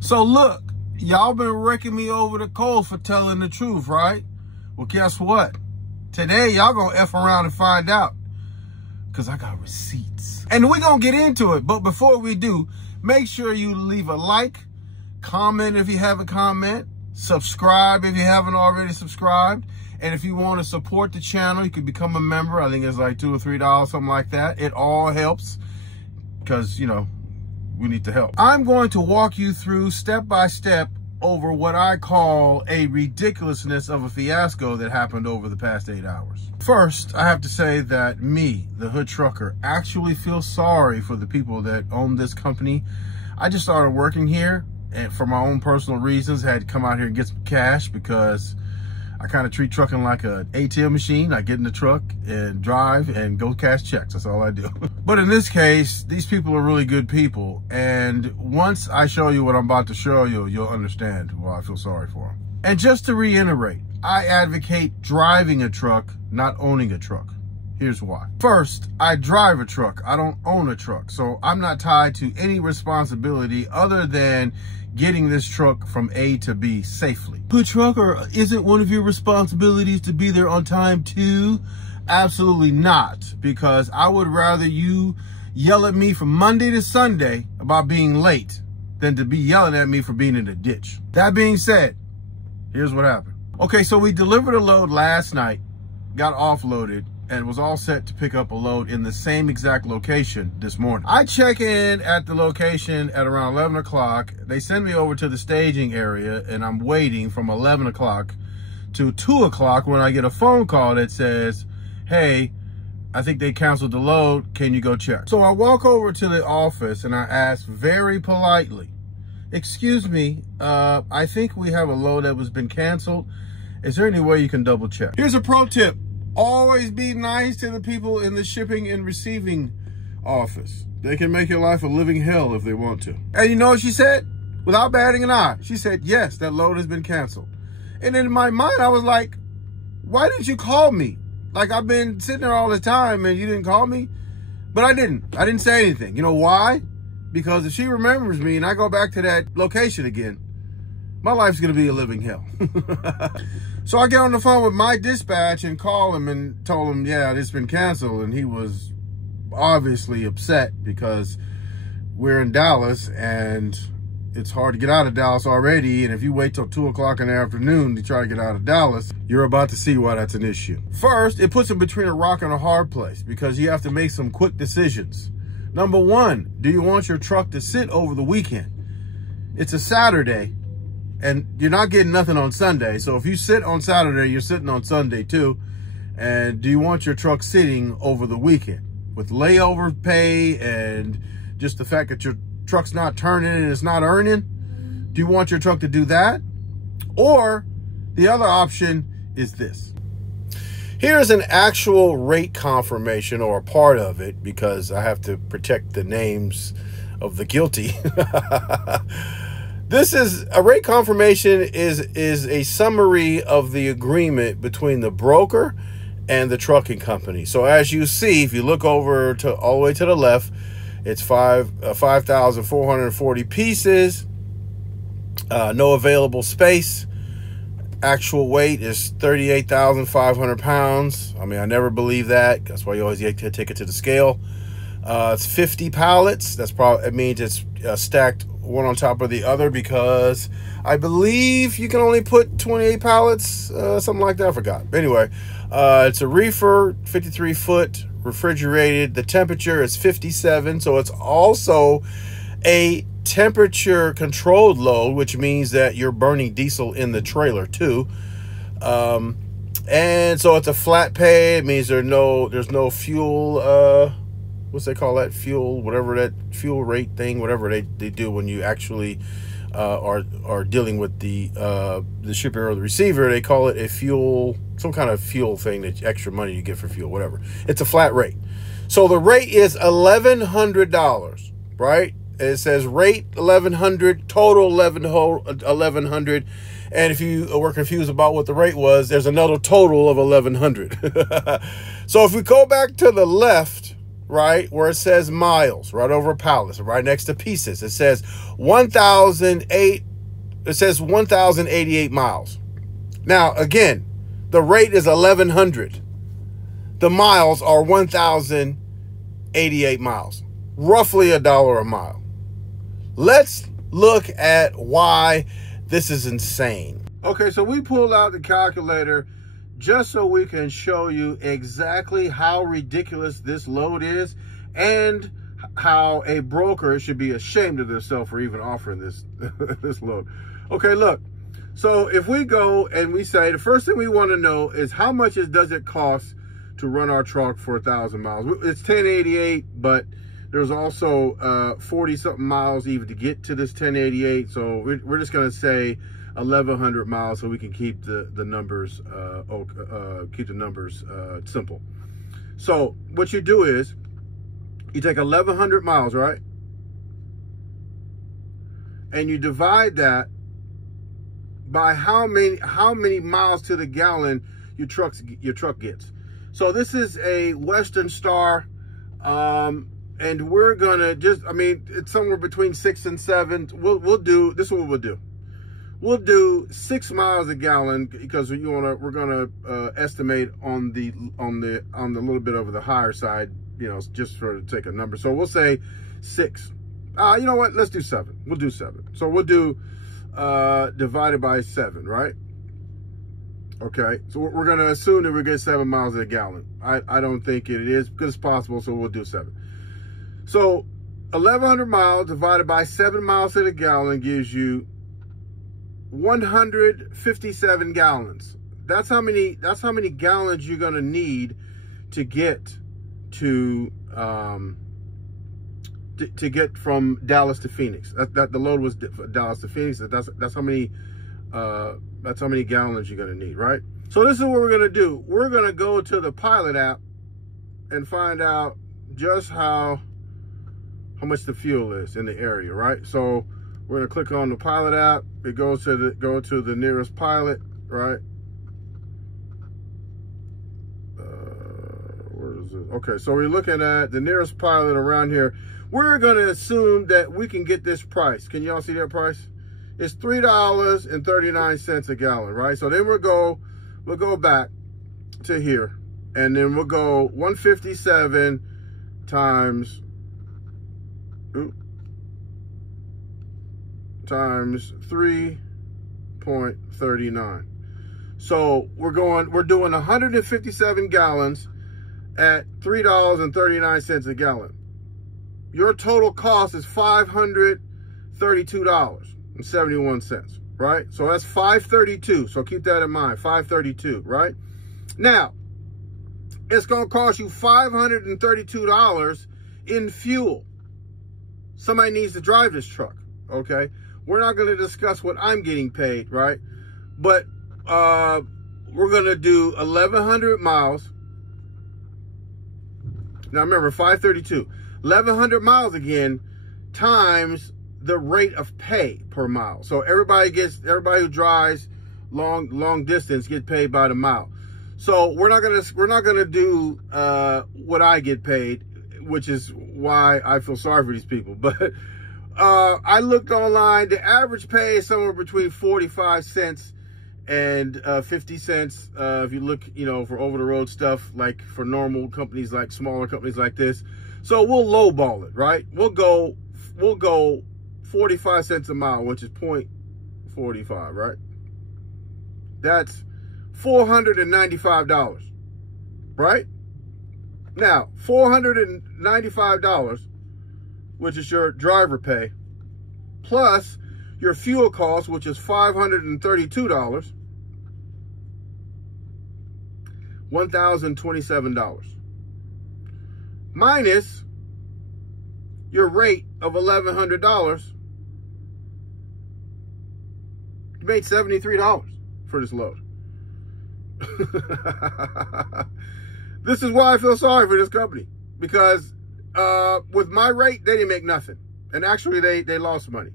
So look, y'all been raking me over the coals for telling the truth, right? Well, guess what? Today, y'all gonna F around and find out. Because I got receipts. And we're gonna get into it. But before we do, make sure you leave a like, comment if you haven't commented, subscribe if you haven't already subscribed. And if you want to support the channel, you can become a member. I think it's like $2 or $3, something like that. It all helps because, you know, we need the help. I'm going to walk you through step by step over what I call a ridiculousness of a fiasco that happened over the past 8 hours. First, I have to say that me, the hood trucker, actually feel sorry for the people that own this company. I just started working here and for my own personal reasons, had to come out here and get some cash because I kind of treat trucking like an ATM machine. I get in the truck and drive and go cash checks. That's all I do. But in this case, these people are really good people. And once I show you what I'm about to show you, you'll understand why I feel sorry for them. And just to reiterate, I advocate driving a truck, not owning a truck. Here's why. First, I drive a truck. I don't own a truck. So I'm not tied to any responsibility other than getting this truck from A to B safely. Hood trucker, isn't one of your responsibilities to be there on time too? Absolutely not, because I would rather you yell at me from Monday to Sunday about being late than to be yelling at me for being in the ditch. That being said, here's what happened. Okay, so we delivered a load last night, got offloaded, and was all set to pick up a load in the same exact location this morning. I check in at the location at around 11 o'clock. They send me over to the staging area and I'm waiting from 11 o'clock to 2 o'clock when I get a phone call that says, hey, I think they canceled the load. Can you go check? So I walk over to the office and I ask very politely, excuse me, I think we have a load that was been canceled. Is there any way you can double check? Here's a pro tip. Always be nice to the people in the shipping and receiving office. They can make your life a living hell if they want to. And you know what she said? Without batting an eye, she said, yes, that load has been canceled. And in my mind, I was like, why didn't you call me? Like, I've been sitting there all the time and you didn't call me? But I didn't. I didn't say anything. You know why? Because if she remembers me and I go back to that location again, my life's going to be a living hell. So I get on the phone with my dispatch and call him and told him, yeah, it's been canceled. And he was obviously upset because we're in Dallas and it's hard to get out of Dallas already. And if you wait till 2 o'clock in the afternoon to try to get out of Dallas, you're about to see why that's an issue. First, it puts him between a rock and a hard place because you have to make some quick decisions. Number one, do you want your truck to sit over the weekend? It's a Saturday. And you're not getting nothing on Sunday. So if you sit on Saturday, you're sitting on Sunday too. And do you want your truck sitting over the weekend with layover pay and just the fact that your truck's not turning and it's not earning? Do you want your truck to do that? Or the other option is this. Here's an actual rate confirmation, or a part of it, because I have to protect the names of the guilty. This is a rate confirmation is a summary of the agreement between the broker and the trucking company. So as you see, if you look over to all the way to the left, it's 5,440 pieces, no available space. Actual weight is 38,500 pounds. I mean, I never believe that. That's why you always take it to the scale. It's 50 pallets. That's probably, it means it's stacked one on top of the other because I believe you can only put 28 pallets, something like that. I forgot. Anyway, it's a reefer, 53 foot, refrigerated. The temperature is 57, so it's also a temperature controlled load, which means that you're burning diesel in the trailer too. And so it's a flat pay. It means there's no fuel, what's they call that, fuel, whatever that fuel rate thing, whatever they do when you actually are dealing with the shipper or the receiver. They call it a fuel, some kind of fuel thing, that extra money you get for fuel, whatever. It's a flat rate. So the rate is $1,100, right? It says rate $1,100, total $1,100. And if you were confused about what the rate was, there's another total of $1,100. So if we go back to the left, right, where it says miles, right over pallets, right next to pieces, it says 1,008. It says 1,088 miles. Now, again, the rate is 1,100. The miles are 1,088 miles, roughly $1 a mile. Let's look at why this is insane. Okay, so we pulled out the calculator just so we can show you exactly how ridiculous this load is and how a broker should be ashamed of themselves for even offering this, this load. Okay, look. So if we go and we say, the first thing we want to know is how much does it cost to run our truck for 1,000 miles? It's 1088, but there's also 40 something miles even to get to this 1088. So we're just going to say 1,100 miles so we can keep the numbers simple. So what you do is you take 1,100 miles, right? And you divide that by how many miles to the gallon your truck gets. So this is a Western Star, and we're gonna just, I mean, it's somewhere between 6 and 7. We'll do this. Is what we'll do. We'll do 6 miles a gallon because we're gonna estimate on the little bit over the higher side, you know, just for to take a number. So we'll say 6. You know what? Let's do 7. We'll do 7. So we'll do divided by 7, right? Okay, so we're going to assume that we get 7 miles a gallon. I don't think it is because it's possible, so we'll do 7. So 1,100 miles divided by 7 miles to the gallon gives you 157 gallons. That's how many gallons you're going to need to get to get from Dallas to Phoenix. That the load was Dallas to Phoenix. That's how many gallons you're gonna need, right? So this is what we're gonna do. We're gonna go to the Pilot app and find out just how much the fuel is in the area, right? So we're gonna click on the Pilot app. It goes to the nearest Pilot, right? Where is it? Okay, so we're looking at the nearest Pilot around here. We're going to assume that we can get this price. Can y'all see that price? It's $3.39 a gallon, right? So then we'll go back to here, and then we'll go 157 times 3.39. So we're doing 157 gallons at $3.39 a gallon. Your total cost is $532.71, right? So that's $532. So keep that in mind, $532, right? Now, it's going to cost you $532 in fuel. Somebody needs to drive this truck, okay? We're not going to discuss what I'm getting paid, right? But we're going to do 1,100 miles. Now remember, 532. 1,100 miles again times the rate of pay per mile. So everybody who drives long distance gets paid by the mile. So we're not gonna do what I get paid, which is why I feel sorry for these people. But I looked online. The average pay is somewhere between 45 cents and 50 cents. If you look, you know, for over the road stuff, like for normal companies, like smaller companies like this. So we'll lowball it, right? We'll go 45 cents a mile, which is 0.45, right? That's $495, right? Now, $495, which is your driver pay, plus your fuel cost, which is $532, $1,027. Minus your rate of $1,100, you made $73 for this load. This is why I feel sorry for this company, because with my rate, they didn't make nothing. And actually, they lost money.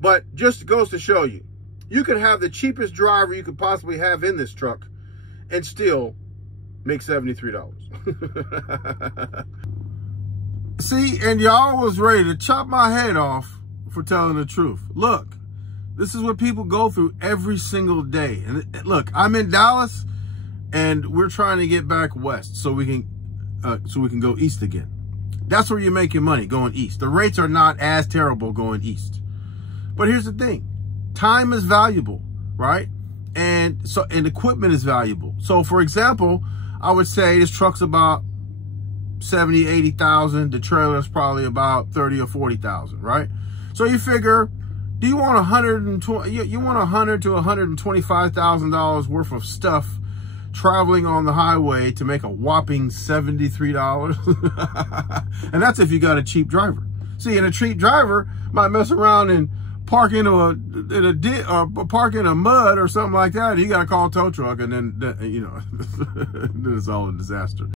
But just goes to show you, you can have the cheapest driver you could possibly have in this truck and still make $73. See, and y'all was ready to chop my head off for telling the truth. Look, this is what people go through every single day. And look, I'm in Dallas, and we're trying to get back west so we can go east again. That's where you're making money, going east. The rates are not as terrible going east. But here's the thing. Time is valuable, right? And equipment is valuable. So for example, I would say this truck's about 70, 80,000. The trailer's probably about 30 or 40,000, right? So you figure, do you want you want $100 to $125,000 worth of stuff traveling on the highway to make a whopping $73? And that's if you got a cheap driver. See, and a cheap driver might mess around and park in a mud or something like that. You got to call a tow truck, and then you know, then it's all a disaster.